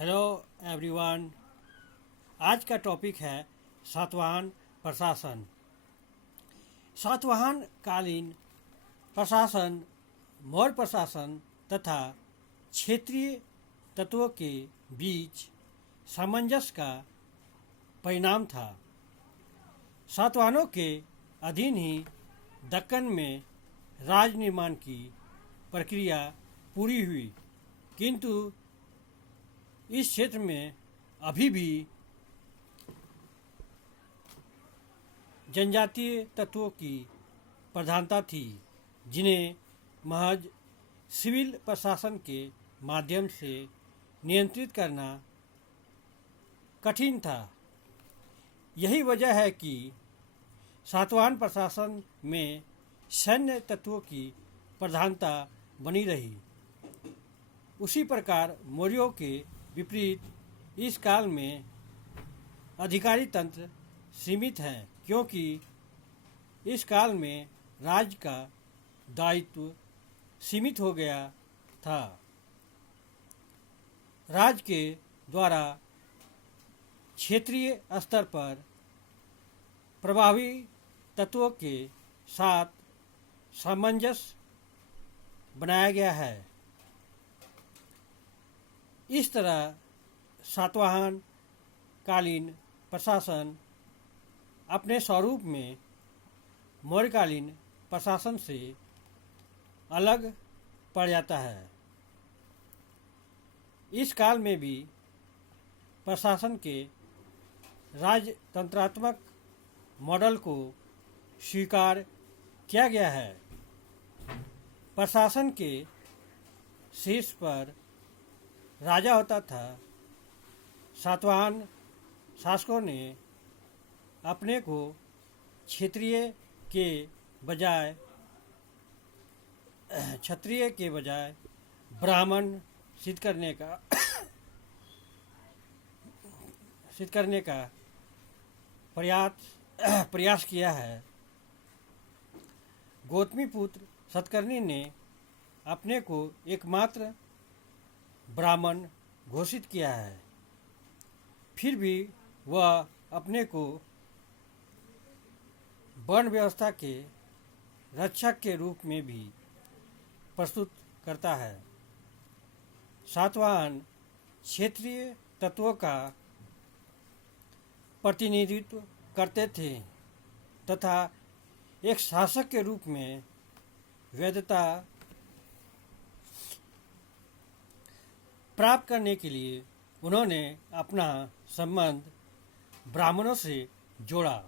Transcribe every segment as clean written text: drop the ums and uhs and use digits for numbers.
Hello everyone. आज का topic है सातवाहन प्रशासन। सातवाहन कालीन प्रशासन मौर्य प्रशासन तथा क्षेत्रीय तत्वों के बीच सामंजस्य का परिणाम था। सातवाहनों के अधीन ही दक्कन में राज निर्माण की प्रक्रिया पूरी हुई, किंतु इस क्षेत्र में अभी भी जनजातीय तत्वों की प्रधानता थी, जिन्हें महज सिविल प्रशासन के माध्यम से नियंत्रित करना कठिन था। यही वजह है कि सातवाहन प्रशासन में सैन्य तत्वों की प्रधानता बनी रही। उसी प्रकार मौर्यों के विपरीत इस काल में अधिकारी तंत्र सीमित है, क्योंकि इस काल में राज्य का दायित्व सीमित हो गया था। राज्य के द्वारा क्षेत्रीय स्तर पर प्रभावी तत्वों के साथ सामंजस्य बनाया गया है। इस तरह सातवाहन कालीन प्रशासन अपने स्वरूप में मौर्यकालीन प्रशासन से अलग पड़ जाता है। इस काल में भी प्रशासन के राजतंत्रात्मक मॉडल को स्वीकार किया गया है। प्रशासन के शीर्ष पर राजा होता था। सातवाहन शासकों ने अपने को क्षत्रिय के बजाय ब्राह्मण सिद्ध करने का प्रयास किया है। गौतमीपुत्र सतकर्णी ने अपने को एकमात्र ब्राह्मण घोषित किया है। फिर भी वह अपने को वर्ण व्यवस्था के रक्षक के रूप में भी प्रस्तुत करता है। सातवाहन क्षेत्रीय तत्वों का प्रतिनिधित्व करते थे तथा एक शासक के रूप में वैधता प्राप्त करने के लिए उन्होंने अपना संबंध ब्राह्मणों से जोड़ा।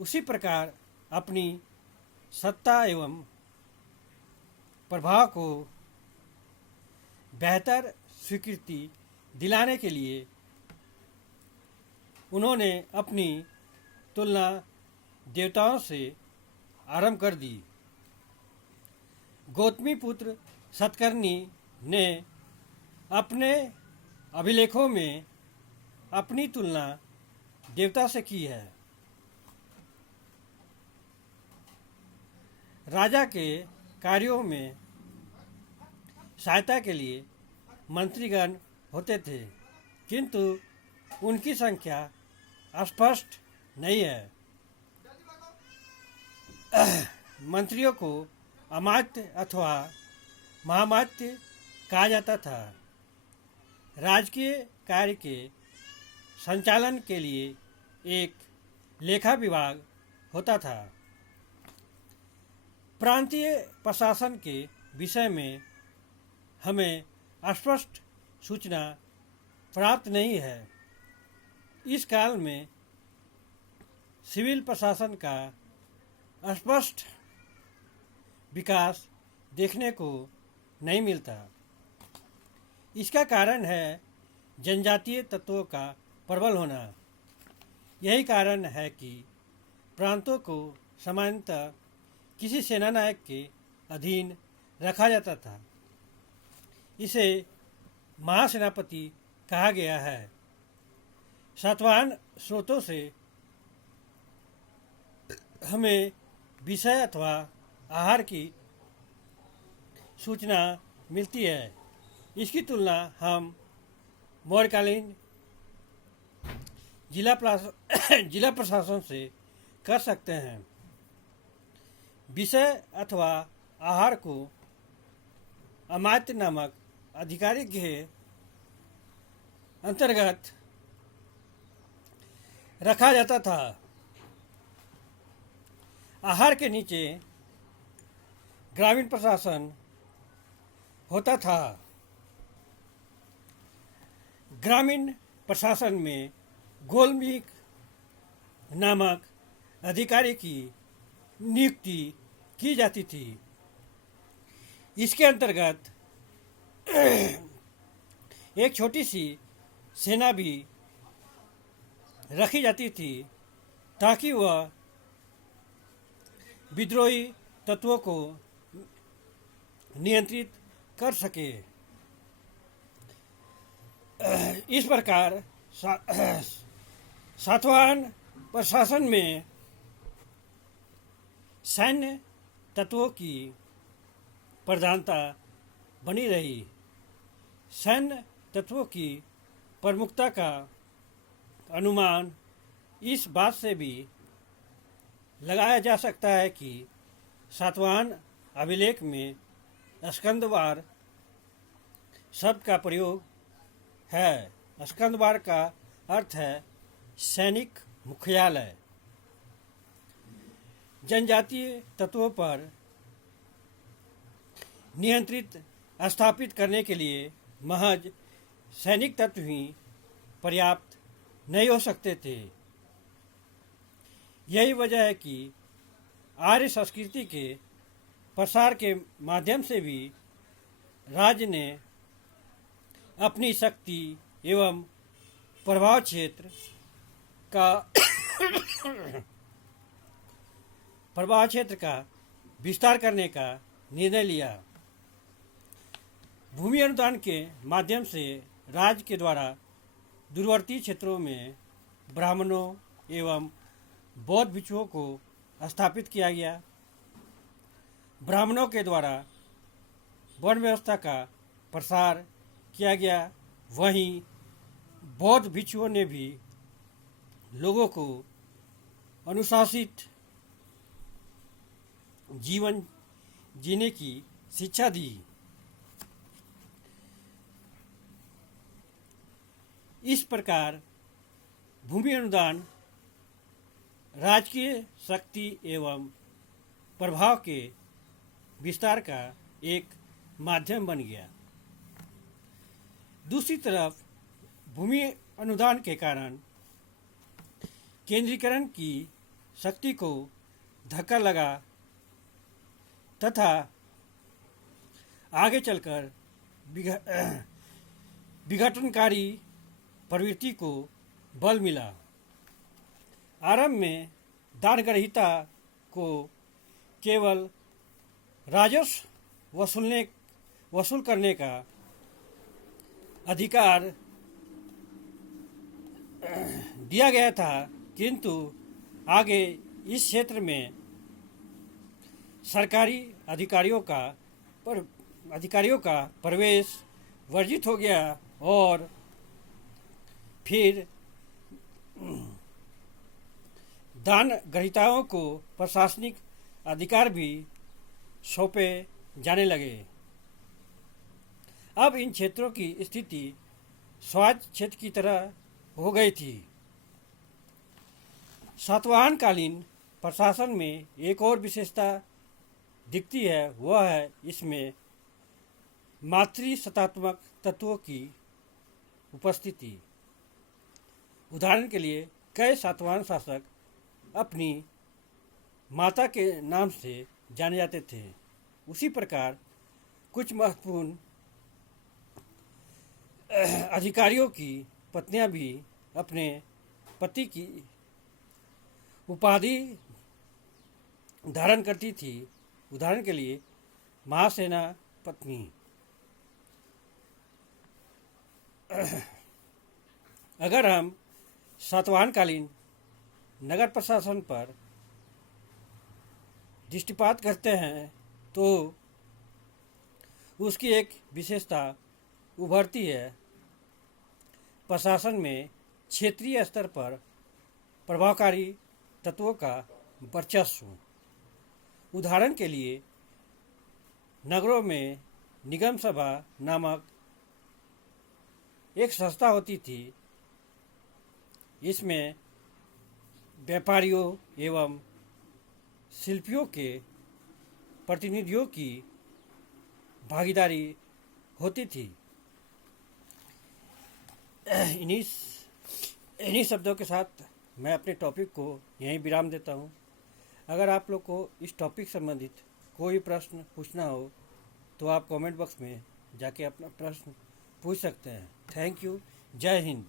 उसी प्रकार अपनी सत्ता एवं प्रभाव को बेहतर स्वीकृति दिलाने के लिए उन्होंने अपनी तुलना देवताओं से आरंभ कर दी। गौतमीपुत्र सतकर्णी ने अपने अभिलेखों में अपनी तुलना देवता से की है। राजा के कार्यों में सहायता के लिए मंत्रीगण होते थे, किंतु उनकी संख्या स्पष्ट नहीं है। मंत्रियों को अमात्य अथवा महामात्य कहा जाता था। राजकीय कार्य के संचालन के लिए एक लेखा विभाग होता था। प्रांतीय प्रशासन के विषय में हमें स्पष्ट सूचना प्राप्त नहीं है। इस काल में सिविल प्रशासन का स्पष्ट विकास देखने को नहीं मिलता। इसका कारण है जनजातीय तत्वों का प्रबल होना। यही कारण है कि प्रांतों को सामान्यतः किसी सेनानायक के अधीन रखा जाता था। इसे महासेनापति कहा गया है। सातवाहन स्रोतों से हमें विषय अथवा आहार की सूचना मिलती है। इसकी तुलना हम मौर्यकालीन जिला प्रशासन से कर सकते हैं। विषय अथवा आहार को अमात्य नामक अधिकारी के अंतर्गत रखा जाता था। आहार के नीचे ग्रामीण प्रशासन होता था। ग्रामीण प्रशासन में गोलमीक नामक अधिकारी की नियुक्ति की जाती थी। इसके अंतर्गत एक छोटी सी सेना भी रखी जाती थी ताकि वह विद्रोही तत्वों को नियंत्रित कर सके। इस प्रकार सातवाहन प्रशासन में सैन्य तत्वों की प्रधानता बनी रही। सैन्य तत्वों की प्रमुखता का अनुमान इस बात से भी लगाया जा सकता है कि सातवाहन अभिलेख में स्कंदवार शब्द का प्रयोग है। स्कंदवार का अर्थ है सैनिक मुख्यालय। जनजातीय तत्वों पर नियंत्रित स्थापित करने के लिए महज सैनिक तत्व ही पर्याप्त नहीं हो सकते थे। यही वजह है कि आर्य संस्कृति के प्रसार के माध्यम से भी राज्य ने अपनी शक्ति एवं प्रभाव क्षेत्र का विस्तार करने का निर्णय लिया। भूमि अनुदान के माध्यम से राज्य के द्वारा दूरवर्ती क्षेत्रों में ब्राह्मणों एवं बौद्ध भिक्षुओं को स्थापित किया गया। ब्राह्मणों के द्वारा वर्ण व्यवस्था का प्रसार किया गया। वहीं बौद्ध भिक्षुओं ने भी लोगों को अनुशासित जीवन जीने की शिक्षा दी। इस प्रकार भूमि अनुदान राजकीय शक्ति एवं प्रभाव के विस्तार का एक माध्यम बन गया। दूसरी तरफ भूमि अनुदान के कारण केंद्रीकरण की शक्ति को धक्का लगा तथा आगे चलकर विघटनकारी प्रवृत्ति को बल मिला। आरंभ में दानग्रहीता को केवल राजस्व वसूल करने का अधिकार दिया गया था, किंतु आगे इस क्षेत्र में सरकारी अधिकारियों का प्रवेश वर्जित हो गया और फिर दान ग्रहीताओं को प्रशासनिक अधिकार भी सौंपे जाने लगे। अब इन क्षेत्रों की स्थिति स्वायत्त क्षेत्र की तरह हो गई थी। सातवाहन कालीन प्रशासन में एक और विशेषता दिखती है, वह है इसमें मातृसत्तात्मक तत्वों की उपस्थिति। उदाहरण के लिए कई सातवाहन शासक अपनी माता के नाम से जाने जाते थे। उसी प्रकार कुछ महत्वपूर्ण अधिकारियों की पत्नियां भी अपने पति की उपाधि धारण करती थी। उदाहरण के लिए महासेना पत्नी। अगर हम सातवाहनकालीन नगर प्रशासन पर दृष्टिपात करते हैं तो उसकी एक विशेषता उभरती है। प्रशासन में क्षेत्रीय स्तर पर प्रभावकारी तत्वों का वर्चस्व। उदाहरण के लिए नगरों में निगम सभा नामक एक संस्था होती थी। इसमें व्यापारियों एवं शिल्पियों के प्रतिनिधियों की भागीदारी होती थी। इन्हीं शब्दों के साथ मैं अपने टॉपिक को यहीं विराम देता हूँ। अगर आप लोग को इस टॉपिक संबंधित कोई प्रश्न पूछना हो तो आप कमेंट बॉक्स में जाके अपना प्रश्न पूछ सकते हैं। Thank you. जय हिंद।